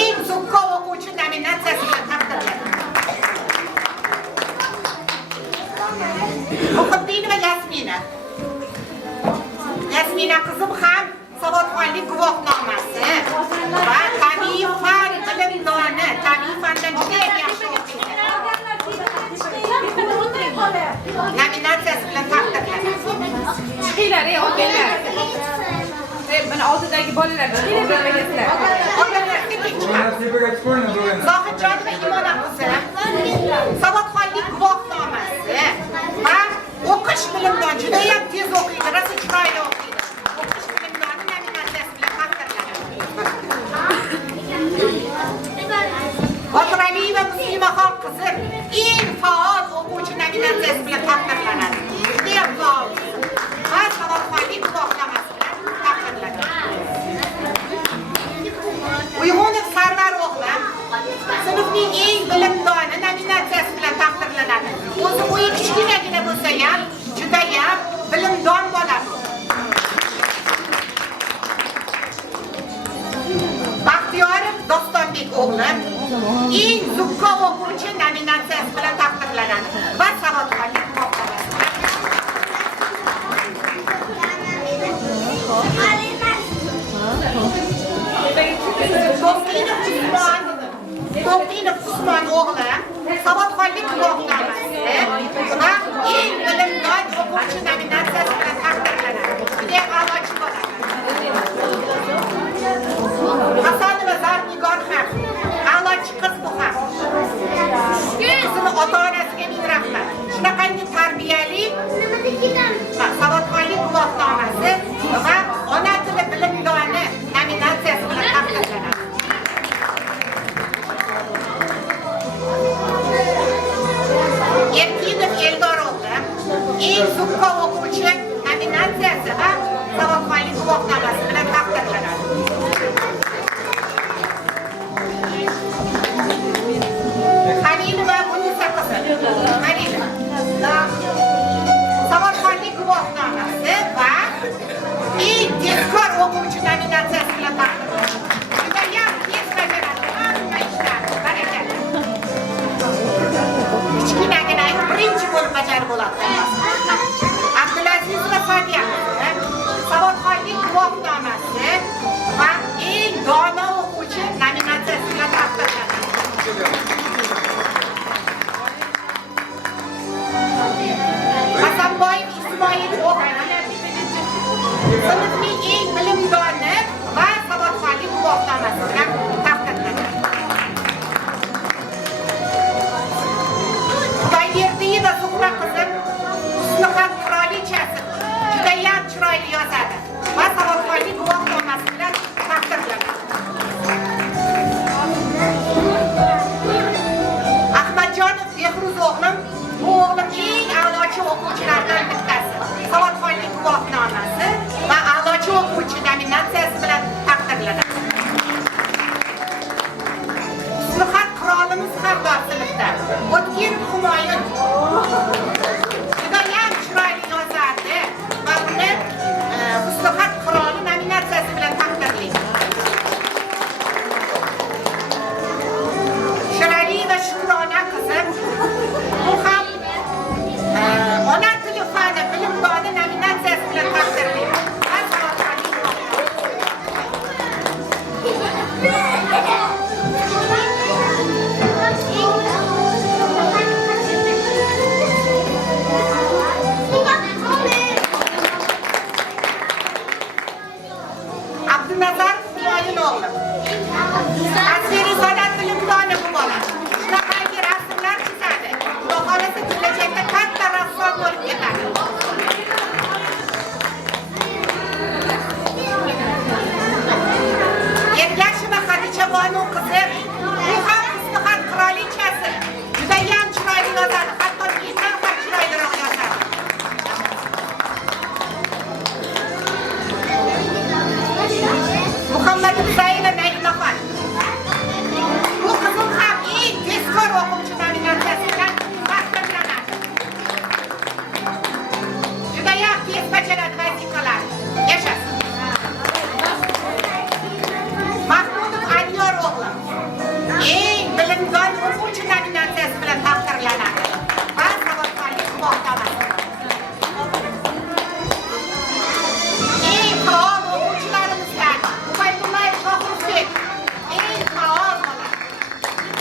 eng zukko o'quvchi nominatsiyasi bilan taqdirlanadi. Muhiddinova Yasmina. Yasmina qizim ham savodxonlik guvohnomasi va tabiiy fan bilimdoni, tabiiy fandan juda yaxshi o'qiydi. Nominatsiyasi bilan taqdirlanadi. Chiqinglar, o'qinglar. Mana oldidagi bolalar chiqinglar, bermaysizlar. Zohidjonova Imona qizim savodxonlik guvohnomasi va o'qish bilimdon juda ham tez o'qiydi, rosa chiroyli o'qiydi. O'qish bilimdoni nominatsiyasi bilan taqdirlanadi. Botiraliyeva Muslimaxon qizim eng faol o'quvchi nominatsiyasi bilan taqdirlanadi. Juda ham faol va savodxonlik guvohnomasi bilan taqdirlanadi. Uyg'unov Sarvar o'g'lim sinfning eng bilimdoni nominatsiyasi bilan taqdirlanadi. O'zi bo'yi kichkinagina bo'lsa ham juda ham bilimdon bola. Baxtiyorov Dostonbek o'g'lim eng zukko o'quvchi nominatsiyasi bilan taqdirlanadi va savodxonlik guvohnomasi bilan. To'qinov Usmon o'g'lim savodxonlik guvohnomasi va eng bilimdon o'quvchi nominatsiyasi bilan taqdirlanadi. Juda ham a'lochi bo'ladi. Hasanova Zarnigor ham a'lochi qiz bu ham. Qizini ota-onasiga ming rahmat. Shunaqangi tarbiyali savodxonlik guvohnomasi va ona tili bilimdoni nominatsiyasi bilan taqdirlanadi. Erkinov Eldor o'g'lim eng zukko o'quvchi nominatsiyasi va savodxonlik guvohnomasi bilan taqdirlanadi. Halilova Munisa qizim. Halilova savodxonlik guvohnomasi va eng tezkor o'quvchi nominatsiyasi bilan taqdirlanadi. Juda ham tez bajaradi hamma ishlarni. Barakalla. Kichkinagina birinchi bo'lib bajarib oladi. Abdulazizova Fadiya savodxonlik guvohnomasi va eng dono o'quvchi nominatsiyasi bilan taqdirlanadi. Hasanboyev Ismoil o'g'lim sinfning eng bilimdoni va savodxonlik guvohnomasi bilan taqdirlanadi. Xudoyberdiyeva Zuhra qizim husnixat qirolichasi juda ham chiroyli yozadi va savodxonlik guvohnomasi bilan taqdirlanadi. Ahmadjonov Behruz o'g'lim bu o'g'lim eng a'lochi o'quvchilardan bittasi. Savodxonlik guvohnomasi va a'lochi o'quvchi nominatsiyasi bilan taqdirlanadi. Husnixat qirolimiz ham bor sinfda. O'tkirov Humoyun juda ham chiroyli yozadi va uni Husnixat qiroli nominatsiyasi bilan taqdirlaydi. qizim. Bu ham Isfahan qirolichasi. Judayam chiroyli yozadi. Hatto mendan ham chiroyliroq yozadi. Muhammad Husaynov Naymaxon. Bu qizim ham eng tezkor o'quvchi nominatsiyasidan taqdirlanadi. Judayam tez bajaradi vazifalarni. Yashasin. Mahmudov Anyor o'g'li eng bilimdon o'quvchi nominatsiyasi bilan taqdirlanadi. Va savodxonlik muhokamaasi. Eng faol o'quvchilarimizdan Ubaydullayev Shohruxbek eng faol bo'ladi.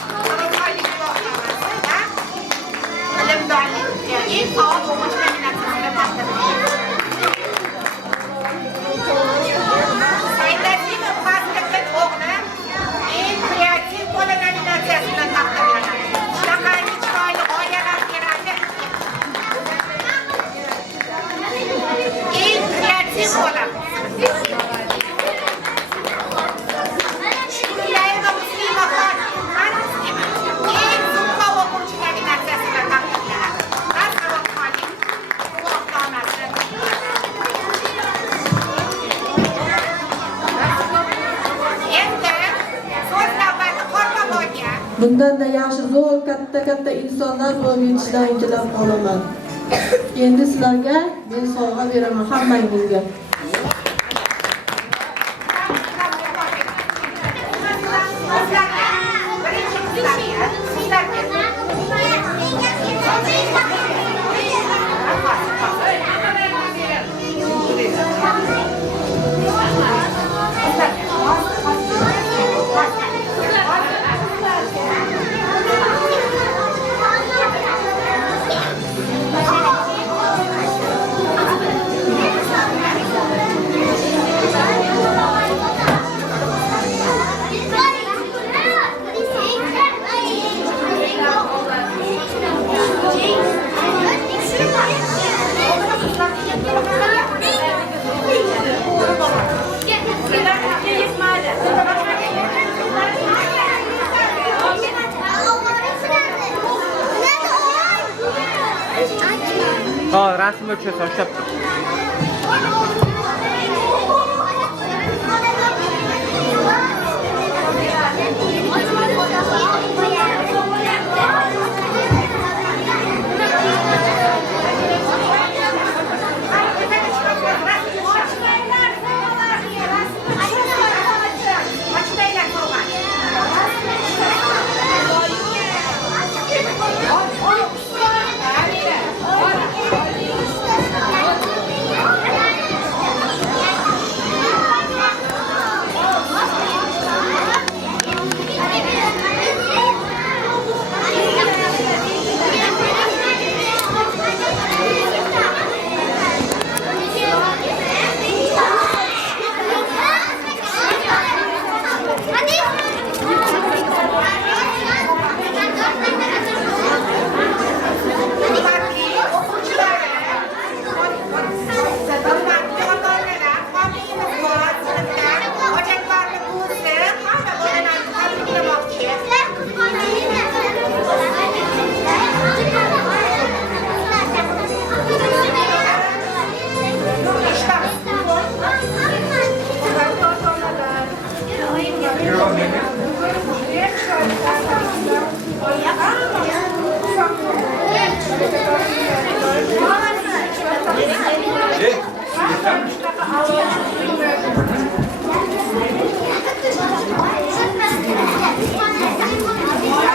Savodxonlik muhokamasi va bilimdonlik eng faol o'quvchi nominatsiyasi bilan taqdirlanadi. Saidazimov Fazliddin o'g'li eng kreativ bola nominatsiyasi bilan taqdirlanadi. Shunaqangi chiroyli g'oyalar beradi. Eng kreativ bola. Shukrillayeva Muslimaxon eng zukko o'quvchi nominatsiyasi bilan taqdirlanadi. Va savodxonlik muhokamasi. Endi so'z navbati Qorboboga. Bundan-da yaxshi zo'r katta insonlar bo'lib yetishidan intilab qolaman. Endi sizlarga men sovg'a beraman hammangizga. Rasm o'chirsa ushlab tur.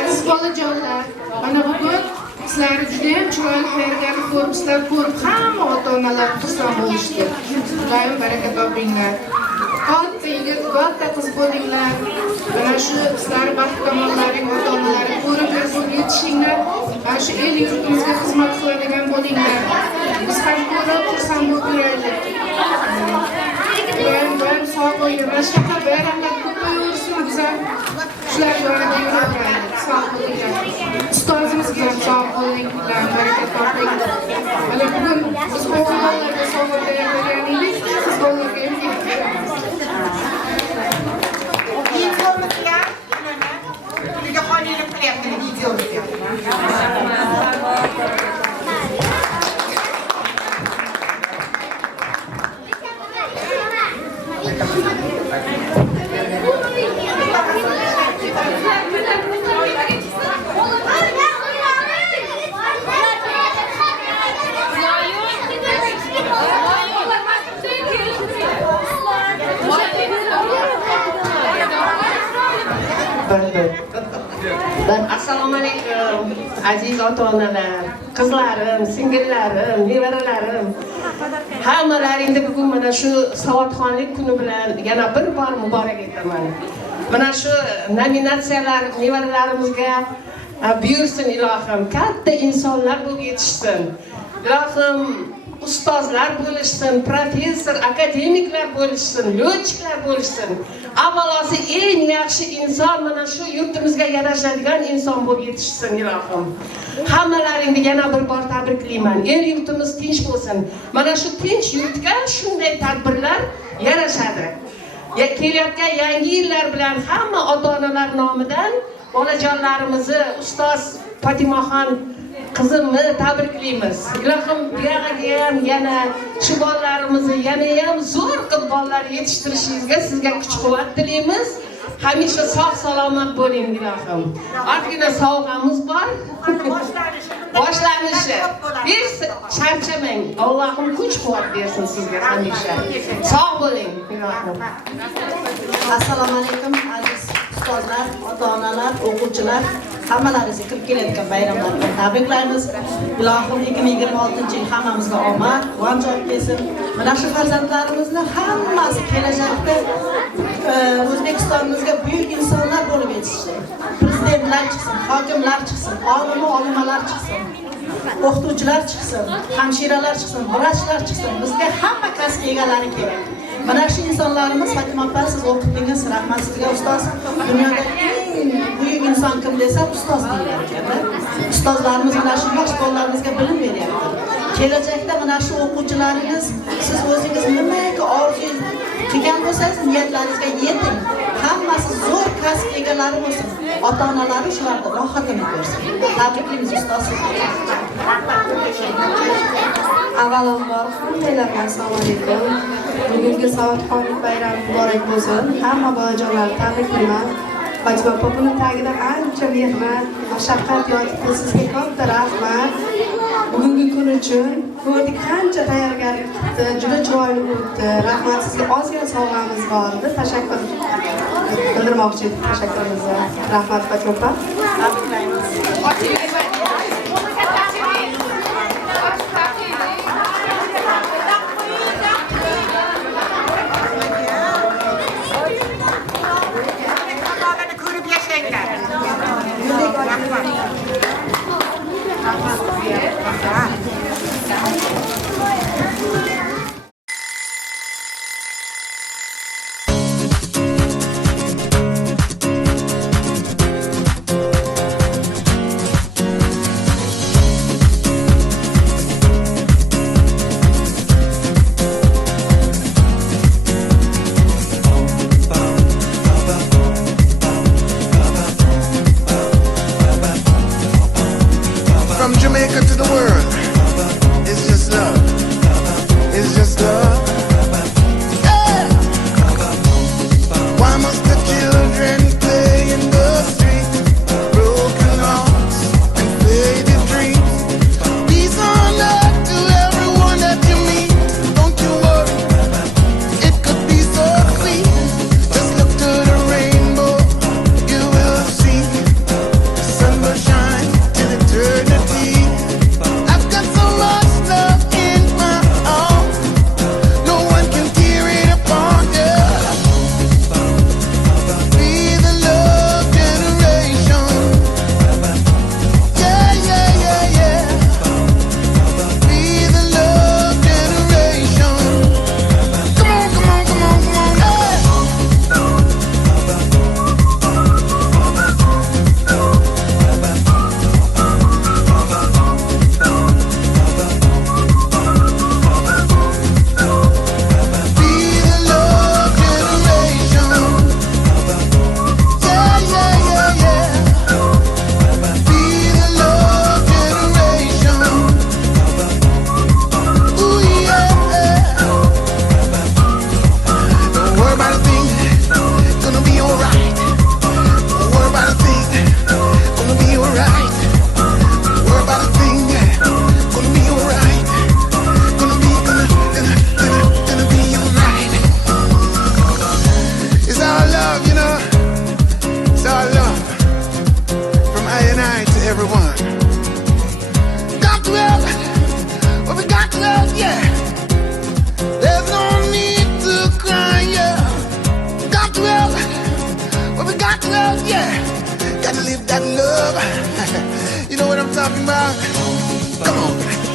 Aziz bolajonlar, mana bugun sizlarni juda ham chiroyli tayyorgarlik ko'ribsizlar, ko'rib hamma ota-onalar xursand bo'lishdi. Xudoyim baraka topinglar. Katta yigit, katta qiz bo'linglar. Mana shu sizlarning baxt tomonlaring, ota-onalaring ko'rib yetishinglar. Mana shu el yurtimizga xizmat qiladigan bo'linglar. Biz ham ko'rib xursand bo'lib yuraylik. Xudoyim sog' bo'linglar. Shunaqa bayramlar ko'payaversin bizlar. Shular yonida yuraveraylik. Sog' bo'linglar. Ustozimiz bilan sog' bo'linglar, baraka topinglar. Mana bugun biz o'g'illarga sovg'a tayyorlagan edik. Siz bolalarga ham сделайте. Assalomu alaykum aziz ota-onalar, qizlarim, singillarim, nevaralarim. Hammalaringni bugun mana shu savodxonlik kuni bilan yana bir bor muborak etaman. Mana shu nominatsiyalar nevaralarimizga buyursin ilohim, katta insonlar bo'lib yetishsin. Ilohim ustozlar bo'lishsin, professor, akademiklar bo'lishsin, lyochiklar bo'lishsin. Avvalosi eng yaxshi inson mana shu yurtimizga yarashadigan inson bo'lib yetishsin ilohim. Hammalaringni yana bir bor tabriklayman. El yurtimiz tinch bo'lsin. Mana shu tinch yurtga shunday tadbirlar yarashadi. Kelayotgan yangi yillar bilan hamma ota-onalar nomidan bolajonlarimizni ustoz Fotimaxon qizimni tabriklaymiz. Ilohim buyog'iga ham yana shu bolalarimizni yana ham zo'r qilib bolalar yetishtirishingizga sizga kuch-quvvat tilaymiz. Hamisha sog' salomat bo'ling ilohim. Ortgina sovg'amiz bor. Boshlanishi. Biz charchamang. Allohim kuch-quvvat bersin sizga hamisha. Sog' bo'ling ilohim. Assalomu alaykum aziz ustozlar, ota-onalar, o'quvchilar. Hammalaringizni kirib kelayotgan bayramlar bilan tabriklaymiz. Ilohim 2026-yil hammamizga omad, quvonch olib kelsin. Mana shu farzandlarimizni hammasi kelajakda O'zbekistonimizga buyuk insonlar bo'lib yetishsin. Prezidentlar chiqsin, hokimlar chiqsin, olimalar chiqsin. O'qituvchilar chiqsin, hamshiralar chiqsin, vrachlar chiqsin. Bizga hamma kasb egalari kerak. Mana shu insonlarimiz Fatima opa siz o'qitdingiz, rahmat sizga ustoz. Dunyoda eng buyuk inson kim desa ustoz deyiladi ekan. Ustozlarimiz mana shu yosh bolalarimizga bilim beryapti. Kelajakda mana shu o'quvchilaringiz siz o'zingiz nimaga orzu qilgan bo'lsangiz niyatlaringizga yeting. Hammasi zo'r kasb egalari bo'lsin. Ota-onalari shularga rohatini ko'rsin. Tabriklaymiz ustoz. Avvalambor hammalarga assalomu alaykum. Bugungi savodxonlik bayrami muborak bo'lsin. Hamma bolajonlarni tabriklayman. Fatima opani tagida ancha mehnat, mashaqqat yotibdi. Sizga katta rahmat. Bugungi kun uchun ko'rdik qancha tayyorgarlik qildi, juda chiroyli o'tdi. Rahmat sizga. Ozgina sovg'amiz bor edi. Tashakkur bildirmoqchi edim tashakkurimizni. Rahmat Fatima opa. Tabriklaymiz. From Jamaica to gotta live that love. You know what I'm talking about? Come on.